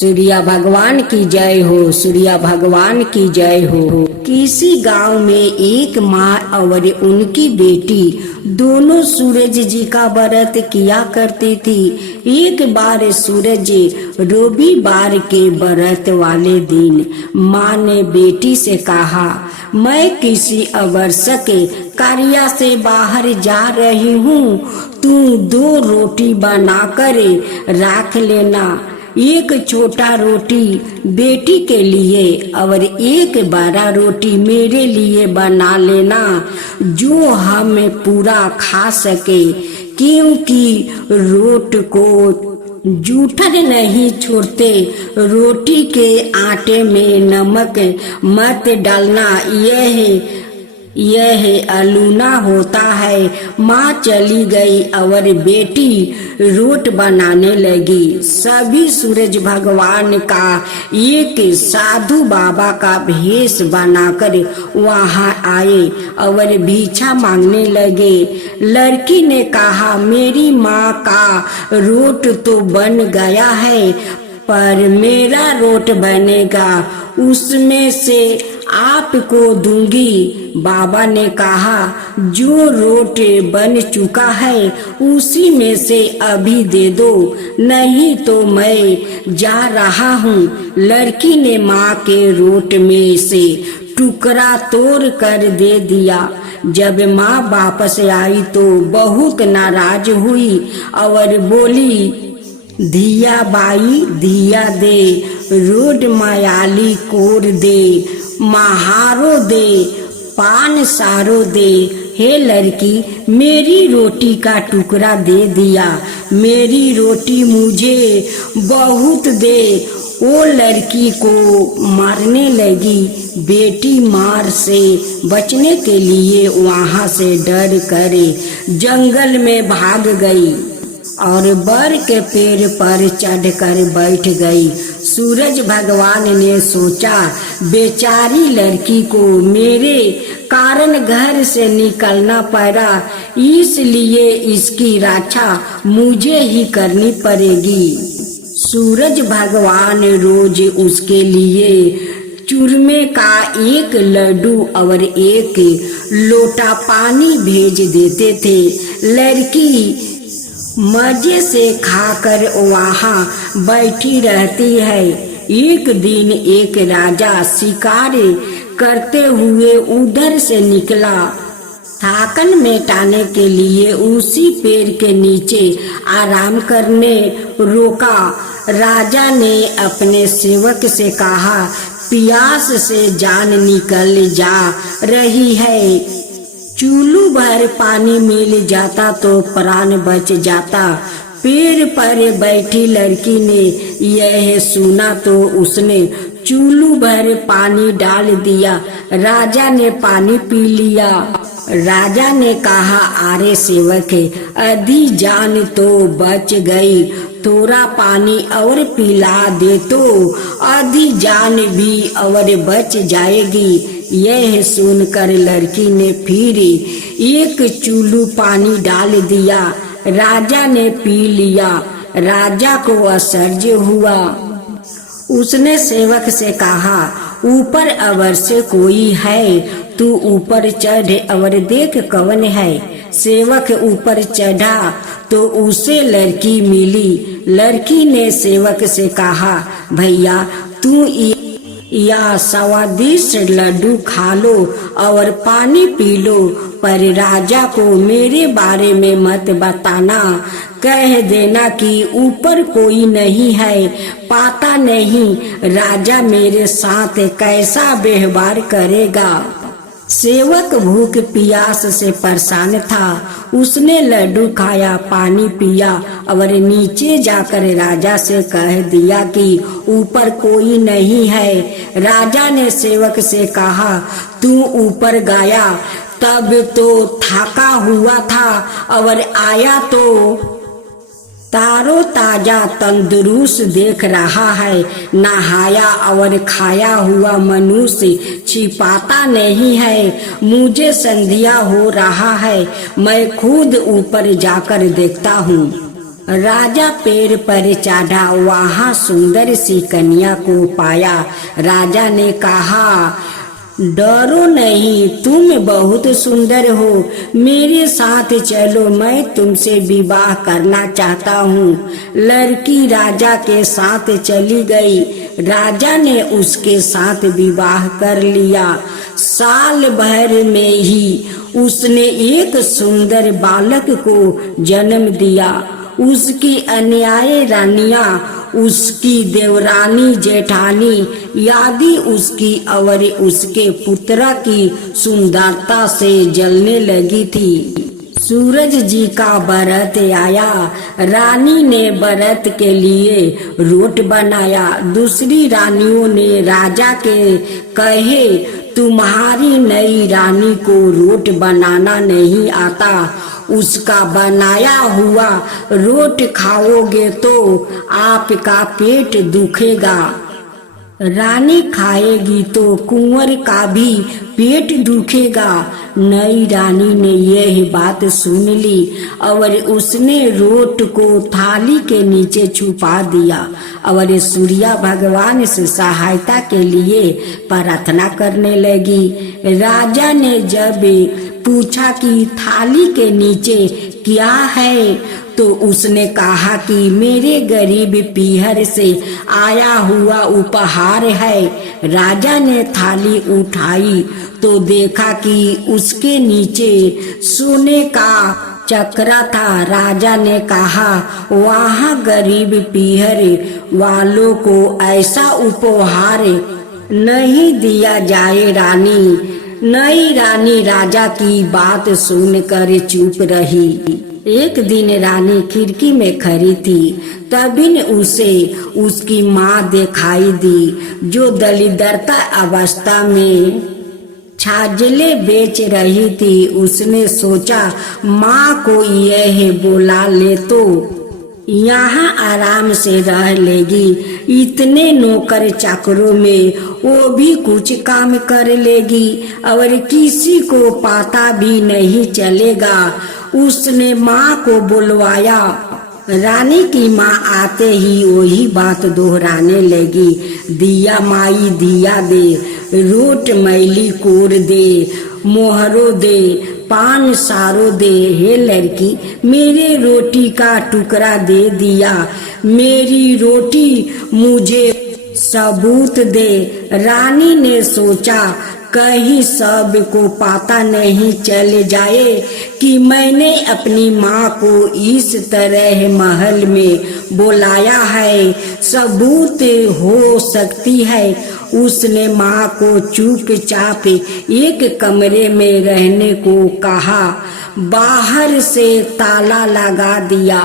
सूर्या भगवान की जय हो, सूर्या भगवान की जय हो। किसी गांव में एक माँ और उनकी बेटी दोनों सूरज जी का व्रत किया करती थी। एक बार सूरज रविवार के व्रत वाले दिन माँ ने बेटी से कहा, मैं किसी आवश्यक कार्य से बाहर जा रही हूँ, तू 2 रोटी बनाकर रख लेना। एक छोटा रोटी बेटी के लिए और एक बड़ा रोटी मेरे लिए बना लेना, जो हम पूरा खा सके, क्योंकि रोट को जूठन नहीं छोड़ते। रोटी के आटे में नमक मत डालना, यह अलूना होता है। माँ चली गई और बेटी रोट बनाने लगी। सभी सूरज भगवान का एक साधु बाबा का भेष बनाकर वहाँ आए और भिक्षा मांगने लगे। लड़की ने कहा, मेरी माँ का रोट तो बन गया है, पर मेरा रोट बनेगा, उसमें से आपको दूंगी। बाबा ने कहा, जो रोट बन चुका है उसी में से अभी दे दो, नहीं तो मैं जा रहा हूँ। लड़की ने माँ के रोट में से टुकड़ा तोड़ कर दे दिया। जब माँ वापस आई तो बहुत नाराज हुई और बोली, धिया बाई धिया दे, रोड मायाली कोर दे, महारो दे, पान सारो दे। हे लड़की, मेरी रोटी का टुकड़ा दे दिया, मेरी रोटी मुझे बहुत दे। वो लड़की को मारने लगी। बेटी मार से बचने के लिए वहाँ से डर कर जंगल में भाग गई और बर के पेड़ पर चढ़कर बैठ गई। सूरज भगवान ने सोचा, बेचारी लड़की को मेरे कारण घर से निकलना पड़ा, इसलिए इसकी रक्षा मुझे ही करनी पड़ेगी। सूरज भगवान रोज उसके लिए चूरमे का एक लड्डू और एक लोटा पानी भेज देते थे। लड़की मजे से खाकर वहाँ बैठी रहती है। एक दिन एक राजा शिकार करते हुए उधर से निकला। थकान मिटाने के लिए उसी पेड़ के नीचे आराम करने रोका। राजा ने अपने सेवक से कहा, प्यास से जान निकल जा रही है, चूलू भर पानी मिल जाता तो प्राण बच जाता। पेड़ पर बैठी लड़की ने यह सुना तो उसने चूलू भर पानी डाल दिया। राजा ने पानी पी लिया। राजा ने कहा, अरे सेवक, आधी जान तो बच गई, थोड़ा पानी और पिला दे तो आधी जान भी और बच जाएगी। यह सुनकर लड़की ने फिर एक चूलू पानी डाल दिया। राजा ने पी लिया। राजा को आश्चर्य हुआ। उसने सेवक से कहा, ऊपर अवश्य कोई है, तू ऊपर चढ़ और देख कौन है। सेवक ऊपर चढ़ा तो उसे लड़की मिली। लड़की ने सेवक से कहा, भैया तू या स्वादिष्ट लड्डू खा लो और पानी पी लो, पर राजा को मेरे बारे में मत बताना। कह देना कि ऊपर कोई नहीं है, पता नहीं राजा मेरे साथ कैसा व्यवहार करेगा। सेवक भूख प्यास से परेशान था। उसने लड्डू खाया, पानी पिया और नीचे जाकर राजा से कह दिया कि ऊपर कोई नहीं है। राजा ने सेवक से कहा, तू ऊपर गया तब तो थका हुआ था और आया तो तारो ताजा तंदुरुस्त देख रहा है। नहाया और खाया हुआ मनुष्य छिपाता नहीं है। मुझे संध्या हो रहा है, मैं खुद ऊपर जाकर देखता हूँ। राजा पेड़ पर चढ़ा, वहाँ सुंदर सी कन्या को पाया। राजा ने कहा, डरो नहीं, तुम बहुत सुंदर हो, मेरे साथ चलो, मैं तुमसे विवाह करना चाहता हूँ। लड़की राजा के साथ चली गई। राजा ने उसके साथ विवाह कर लिया। साल भर में ही उसने एक सुंदर बालक को जन्म दिया। उसकी अन्यायी रानियां, उसकी देवरानी जेठानी आदि उसकी और उसके पुत्र की सुंदरता से जलने लगी थी। सूरज जी का व्रत आया। रानी ने व्रत के लिए रोट बनाया। दूसरी रानियों ने राजा के कहे, तुम्हारी नई रानी को रोट बनाना नहीं आता, उसका बनाया हुआ रोट खाओगे तो आपका पेट दुखेगा। रानी खाएगी तो कुंवर का भी पेट दुखेगा। नई रानी ने यह बात सुन ली और उसने रोट को थाली के नीचे छुपा दिया और सूर्य भगवान से सहायता के लिए प्रार्थना करने लगी। राजा ने जब पूछा कि थाली के नीचे क्या है, तो उसने कहा कि मेरे गरीब पीहर से आया हुआ उपहार है। राजा ने थाली उठाई तो देखा कि उसके नीचे सोने का चक्रा था। राजा ने कहा, वहाँ गरीब पीहर वालों को ऐसा उपहार नहीं दिया जाए। नई रानी राजा की बात सुनकर चुप रही। एक दिन रानी खिड़की में खड़ी थी, तभी उसे उसकी माँ दिखाई दी, जो दलिद्रता अवस्था में छाजले बेच रही थी। उसने सोचा, माँ को यह बुला ले तो यहाँ आराम से रह लेगी। इतने नौकर चाकरों में वो भी कुछ काम कर लेगी और किसी को पता भी नहीं चलेगा। उसने माँ को बुलवाया। रानी की माँ आते ही वही बात दोहराने लगी, दिया माई दिया दे, रोट मैली कोर दे, मोहरो दे, पान सारो दे। हे लड़की, मेरे रोटी का टुकड़ा दे दिया, मेरी रोटी मुझे सबूत दे। रानी ने सोचा, कहीं सब को पता नहीं चल जाए कि मैंने अपनी माँ को इस तरह महल में बुलाया है, सबूत हो सकती है। उसने माँ को चुपचाप एक कमरे में रहने को कहा, बाहर से ताला लगा दिया।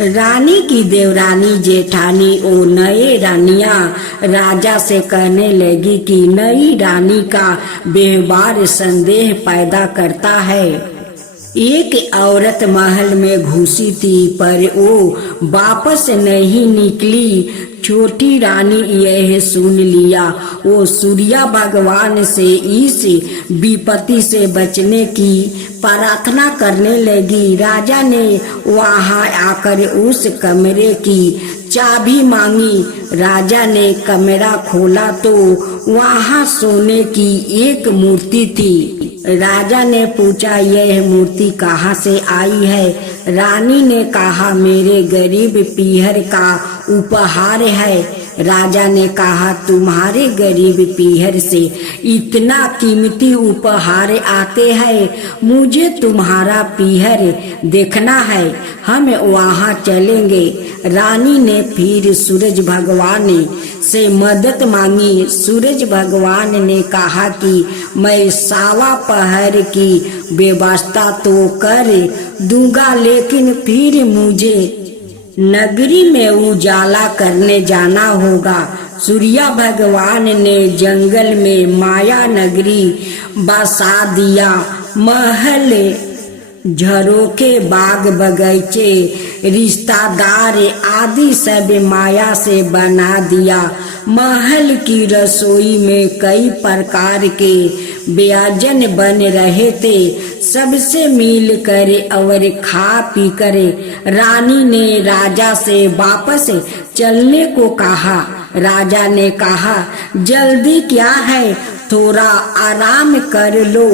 रानी की देवरानी जेठानी और नए रानियां राजा से कहने लगी कि नई रानी का व्यवहार संदेह पैदा करता है। एक औरत महल में घुसी थी पर वो वापस नहीं निकली। छोटी रानी यह सुन लिया। वो सूर्य भगवान से इस विपत्ति से बचने की प्रार्थना करने लगी। राजा ने वहां आकर उस कमरे की चाबी मांगी। राजा ने कमरा खोला तो वहां सोने की एक मूर्ति थी। राजा ने पूछा, यह मूर्ति कहाँ से आई है? रानी ने कहा, मेरे गरीब पीहर का उपहार है। राजा ने कहा, तुम्हारे गरीब पीहर से इतना कीमती उपहार आते हैं, मुझे तुम्हारा पीहर देखना है, हम वहाँ चलेंगे। रानी ने फिर सूरज भगवान से मदद मांगी। सूरज भगवान ने कहा कि मैं सावा पहर की व्यवस्था तो कर दूंगा, लेकिन फिर मुझे नगरी में उजाला करने जाना होगा। सूर्य भगवान ने जंगल में माया नगरी बसा दिया। महल, झरोखे, बाग बगीचे, रिश्तेदार आदि सब माया से बना दिया। महल की रसोई में कई प्रकार के व्यंजन बन रहे थे। सबसे मिल कर और खा पी कर रानी ने राजा से वापस चलने को कहा। राजा ने कहा, जल्दी क्या है, थोड़ा आराम कर लो।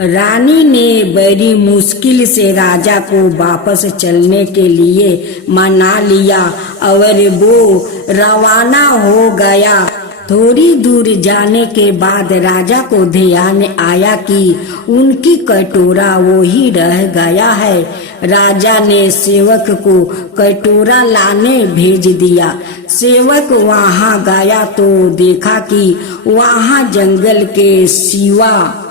रानी ने बड़ी मुश्किल से राजा को वापस चलने के लिए मना लिया और वो रवाना हो गया। थोड़ी दूर जाने के बाद राजा को ध्यान आया कि उनकी कटोरा वो ही रह गया है। राजा ने सेवक को कटोरा लाने भेज दिया। सेवक वहां गया तो देखा कि वहां जंगल के सिवा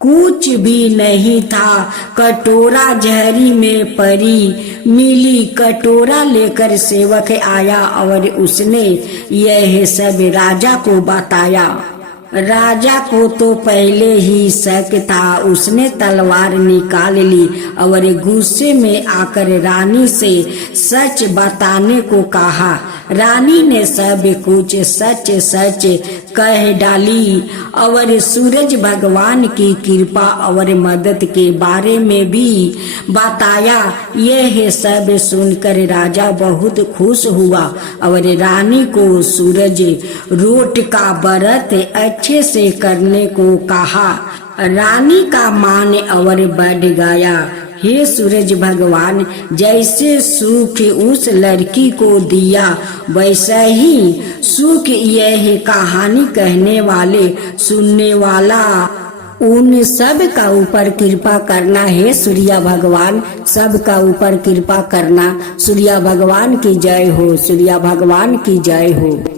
कुछ भी नहीं था। कटोरा झड़ी में पड़ी मिली। कटोरा लेकर सेवक आया और उसने यह सब राजा को बताया। राजा को तो पहले ही शक था। उसने तलवार निकाल ली और गुस्से में आकर रानी से सच बताने को कहा। रानी ने सब कुछ सच सच कह डाली और सूरज भगवान की कृपा और मदद के बारे में भी बताया। यह सब सुनकर राजा बहुत खुश हुआ और रानी को सूरज रोट का व्रत अच्छे से करने को कहा। रानी का मान और बढ़ गया। हे सूरज भगवान, जैसे सुख उस लड़की को दिया वैसा ही सुख यह कहानी कहने वाले सुनने वाला उन सब का ऊपर कृपा करना है। सूर्य भगवान सब का ऊपर कृपा करना। सूर्य भगवान की जय हो। सूर्य भगवान की जय हो।